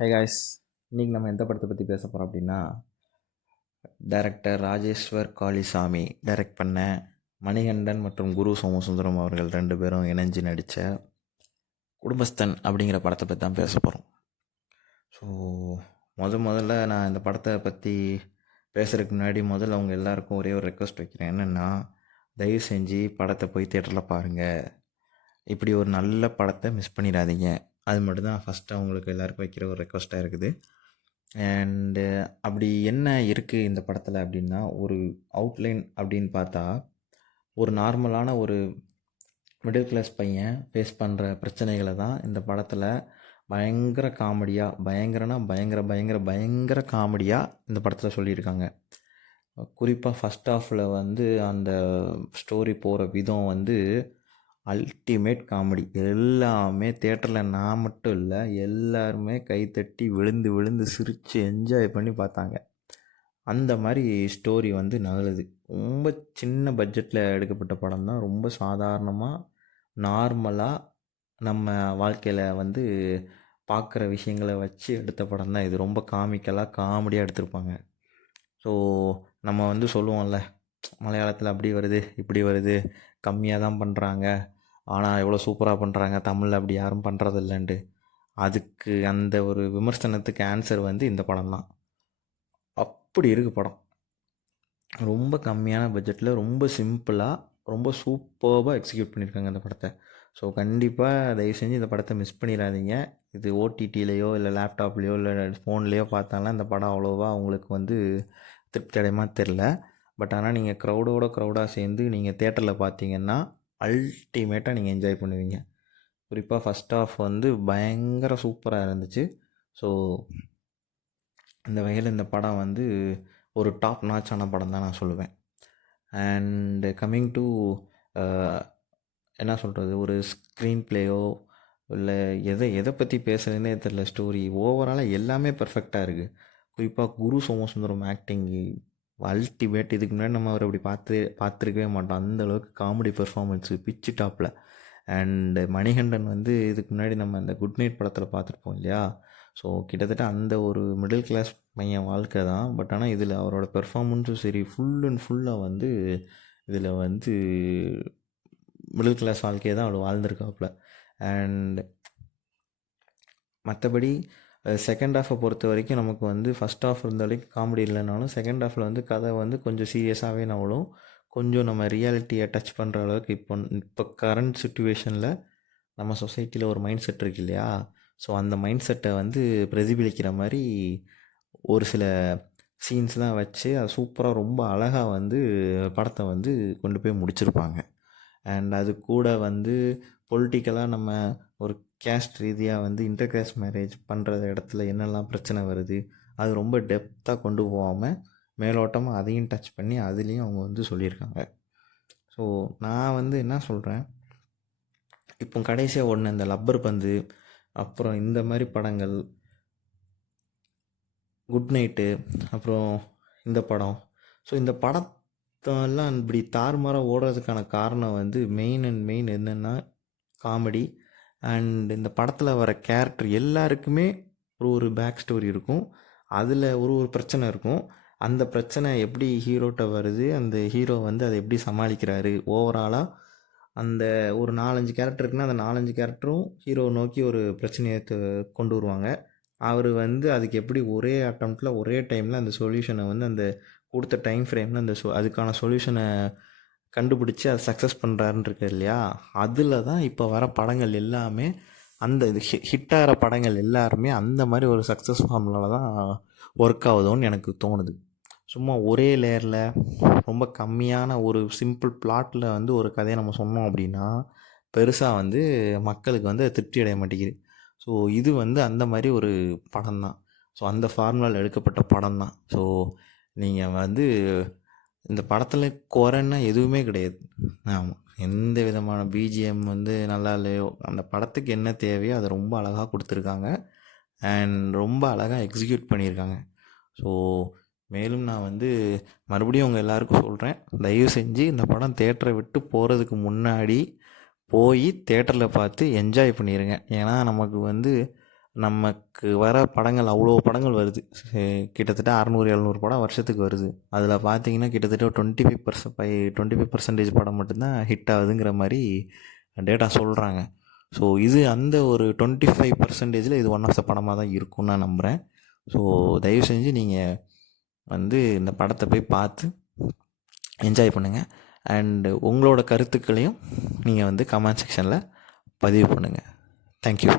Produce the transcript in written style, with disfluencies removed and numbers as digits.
Hey guys, இன்றைக்கி நம்ம எந்த படத்தை பற்றி பேச போகிறோம் அப்படின்னா, டைரக்டர் ராஜேஸ்வர் காளிசாமி டைரக்ட் பண்ண மணிகண்டன் மற்றும் குரு சோமசுந்தரம் அவர்கள் 2 பேரும் இணைஞ்சு நடித்த குடும்பஸ்தன் அப்படிங்கிற படத்தை பற்றி தான் பேச போகிறோம். ஸோ முதல்ல நான் இந்த படத்தை பற்றி பேசுகிறதுக்கு முன்னாடி முதல்ல அவங்க எல்லாருக்கும் ஒரே ஒரு ரெக்வஸ்ட் வைக்கிறேன். என்னென்னா, தயவு செஞ்சு படத்தை போய் தியேட்டரில் பாருங்கள். இப்படி ஒரு நல்ல படத்தை மிஸ் பண்ணிடாதீங்க. அது மட்டும்தான் ஃபஸ்ட்டு அவங்களுக்கு எல்லாருக்கும் வைக்கிற ஒரு ரெக்வஸ்ட்டாக இருக்குது. அண்டு அப்படி என்ன இருக்குது இந்த படத்தில் அப்படின்னா, ஒரு அவுட்லைன் அப்படின்னு பார்த்தா, ஒரு நார்மலான ஒரு மிடில் கிளாஸ் பையன் ஃபேஸ் பண்ணுற பிரச்சனைகளை தான் இந்த படத்தில் பயங்கர காமெடியாக, பயங்கர காமெடியாக இந்த படத்தில் சொல்லியிருக்காங்க. குறிப்பாக ஃபஸ்ட் ஹாஃபில் வந்து அந்த ஸ்டோரி போகிற விதம் வந்து அல்டிமேட் காமெடி. எல்லாமே தியேட்டரில் நான் மட்டும் இல்லை, எல்லாருமே கைத்தட்டி விழுந்து சிரித்து என்ஜாய் பண்ணி பார்த்தாங்க. அந்த மாதிரி ஸ்டோரி வந்து நகலுது. ரொம்ப சின்ன பட்ஜெட்டில் எடுக்கப்பட்ட படம் தான். ரொம்ப சாதாரணமாக நார்மலாக நம்ம வாழ்க்கையில் வந்து பார்க்குற விஷயங்களை வச்சு எடுத்த படம் தான் இது. ரொம்ப காமிக்கலாக காமெடியாக எடுத்திருப்பாங்க. ஸோ நம்ம வந்து சொல்லுவோம்ல, மலையாளத்தில் அப்படி வருது இப்படி வருது, கம்மியாக தான் பண்ணுறாங்க, ஆனால் எவ்வளோ சூப்பராக பண்ணுறாங்க, தமிழில் அப்படி யாரும் பண்ணுறதில்லன்ட்டு. அதுக்கு அந்த ஒரு விமர்சனத்துக்கு ஆன்சர் வந்து இந்த படம் தான். அப்படி இருக்குது படம். ரொம்ப கம்மியான பட்ஜெட்டில் ரொம்ப சிம்பிளாக ரொம்ப சூப்பராக எக்ஸிக்யூட் பண்ணியிருக்காங்க இந்த படத்தை. ஸோ கண்டிப்பாக தயவு செஞ்சு இந்த படத்தை மிஸ் பண்ணிடாதீங்க. இது ஓடிடிலேயோ இல்லை லேப்டாப்லேயோ இல்லை ஃபோன்லேயோ பார்த்தாலாம் இந்த படம் அவ்வளோவா அவங்களுக்கு வந்து திருப்தி அடையமா தெரில. பட் ஆனால் நீங்கள் க்ரௌடாக சேர்ந்து நீங்கள் தேட்டரில் பார்த்தீங்கன்னா அல்டிமேட்டாக நீங்கள் என்ஜாய் பண்ணுவீங்க. குறிப்பாக ஃபஸ்ட் ஹாஃப் வந்து பயங்கர சூப்பராக இருந்துச்சு. ஸோ இந்த வகையில் இந்த படம் வந்து ஒரு டாப் நாச்சான படம் தான் நான் சொல்லுவேன். அண்ட் கம்மிங் டு என்ன சொல்கிறது, ஒரு ஸ்க்ரீன் பிளேயோ இல்லை எதை பற்றி பேசுகிறதுனே தெரில. ஸ்டோரி ஓவராலாக எல்லாமே பர்ஃபெக்டாக இருக்குது. குறிப்பாக குரு சோமசுந்தரம் ஆக்டிங்கு அல்டிமேட். இதுக்கு முன்னாடி நம்ம அவர் அப்படி பார்த்துருக்கவே மாட்டோம். அந்தளவுக்கு காமெடி பெர்ஃபார்மன்ஸு பிச்சு டாப்பில். அண்டு மணிகண்டன் வந்து இதுக்கு முன்னாடி நம்ம அந்த குட் நைட் படத்தில் பார்த்துருப்போம் இல்லையா. ஸோ கிட்டத்தட்ட அந்த ஒரு மிடில் கிளாஸ் பையன் வாழ்க்கை தான். பட் ஆனால் இதில் அவரோட பெர்ஃபார்மன்ஸும் சரி, ஃபுல் அண்ட் ஃபுல்லாக வந்து இதில் வந்து மிடில் கிளாஸ் வாழ்க்கையை தான் அவர் வாழ்ந்திருக்காப்புல. அண்ட் மற்றபடி செகண்ட் ஹாஃபை பொறுத்த வரைக்கும் நமக்கு வந்து ஃபஸ்ட் ஹாஃப் இருந்த வரைக்கும் காமெடி இல்லைனாலும் செகண்ட் ஹாஃபில் வந்து கதை வந்து கொஞ்சம் சீரியஸாகவே நாவலும் கொஞ்சம் நம்ம ரியாலிட்டியை டச் பண்ணுற அளவுக்கு இப்போ கரண்ட் சுச்சுவேஷனில் நம்ம சொசைட்டியில் ஒரு மைண்ட் செட் இருக்கு இல்லையா. ஸோ அந்த மைண்ட் செட்டை வந்து பிரதிபலிக்கிற மாதிரி ஒரு சில சீன்ஸ்லாம் வச்சு அது சூப்பராக ரொம்ப அழகாக வந்து படத்தை வந்து கொண்டு போய் முடிச்சிருப்பாங்க. அண்ட் அது கூட வந்து பொலிட்டிக்கலாக நம்ம ஒரு கேஸ்ட் ரீதியாக வந்து இன்டர் கேஸ்ட் மேரேஜ் பண்ணுற இடத்துல என்னெல்லாம் பிரச்சனை வருது, அது ரொம்ப டெப்த்தாக கொண்டு போகாமல் மேலோட்டமாக அதையும் டச் பண்ணி அதுலேயும் அவங்க வந்து சொல்லியிருக்காங்க. ஸோ நான் வந்து என்ன சொல்கிறேன், இப்போ கடைசியாக ஒன்று இந்த லப்பர் பந்து, அப்புறம் இந்த மாதிரி படங்கள், குட் நைட்டு, அப்புறம் இந்த படம். ஸோ இந்த படத்தெல்லாம் இப்படி தாறுமாறாக ஓடுறதுக்கான காரணம் வந்து மெயின் என்னென்னா காமெடி. அண்ட் இந்த படத்தில் வர கேரக்டர் எல்லாருக்குமே ஒரு பேக் ஸ்டோரி இருக்கும். அதில் ஒரு பிரச்சனை இருக்கும். அந்த பிரச்சனை எப்படி ஹீரோட்ட வருது, அந்த ஹீரோ வந்து அதை எப்படி சமாளிக்கிறாரு. ஓவராலாக அந்த ஒரு 4-5 கேரக்டர் இருக்குன்னா அந்த 4-5 கேரக்டரும் ஹீரோ நோக்கி ஒரு பிரச்சனையை கொண்டு வருவாங்க. அவர் வந்து அதுக்கு எப்படி ஒரே அட்டம்ப்டில் ஒரே டைமில் அந்த சொல்யூஷனை வந்து அந்த கொடுத்த டைம் ஃப்ரேமில் அந்த அதுக்கான சொல்யூஷனை கண்டுபிடிச்சி அதை சக்ஸஸ் பண்ணுறாருன்னு இருக்கு இல்லையா. அதில் தான் இப்போ வர படங்கள் எல்லாமே அந்த இது ஹிட் ஆகிற படங்கள் எல்லாருமே அந்த மாதிரி ஒரு சக்ஸஸ் ஃபார்முலாவில் தான் ஒர்க் ஆகுதோன்னு எனக்கு தோணுது. சும்மா ஒரே லேயரில் ரொம்ப கம்மியான ஒரு சிம்பிள் பிளாட்டில் வந்து ஒரு கதையை நம்ம சொன்னோம் அப்படின்னா பெருசாக வந்து மக்களுக்கு வந்து திருப்தி அடைய மாட்டேங்குது. ஸோ இது வந்து அந்த மாதிரி ஒரு படம் தான். ஸோ அந்த ஃபார்முலாவில் எடுக்கப்பட்ட படம் தான். ஸோ நீங்கள் வந்து இந்த படத்தில் குறைன்னா எதுவுமே கிடையாது. ஆமாம், எந்த விதமான பிஜிஎம் வந்து நல்லா இல்லையோ, அந்த படத்துக்கு என்ன தேவையோ அதை ரொம்ப அழகாக கொடுத்துருக்காங்க. அண்ட் ரொம்ப அழகாக எக்ஸிக்யூட் பண்ணியிருக்காங்க. ஸோ மேலும் நான் வந்து மறுபடியும் உங்கள் எல்லாருக்கும் சொல்கிறேன், தயவு செஞ்சு இந்த படம் தேட்டரை விட்டு போகிறதுக்கு முன்னாடி போய் தேட்டரில் பார்த்து என்ஜாய் பண்ணிடுங்க. ஏன்னா நமக்கு வந்து நமக்கு வர படங்கள் அவ்வளோ படங்கள் வருது. கிட்டத்தட்ட 600-700 படம் வருஷத்துக்கு வருது. அதில் பார்த்தீங்கன்னா கிட்டத்தட்ட 25% படம் மட்டும்தான் ஹிட் ஆகுதுங்கிற மாதிரி டேட்டா சொல்கிறாங்க. ஸோ இது அந்த ஒரு 25%ல் இது ஒன் ஆஃப் த படமாக தான் இருக்கும்னு நான் நம்புகிறேன். ஸோ தயவு செஞ்சு நீங்கள் வந்து இந்த படத்தை போய் பார்த்து என்ஜாய் பண்ணுங்கள். அண்டு உங்களோட கருத்துக்களையும் நீங்கள் வந்து கமெண்ட் செக்ஷனில் பதிவு பண்ணுங்கள். தேங்க்யூ.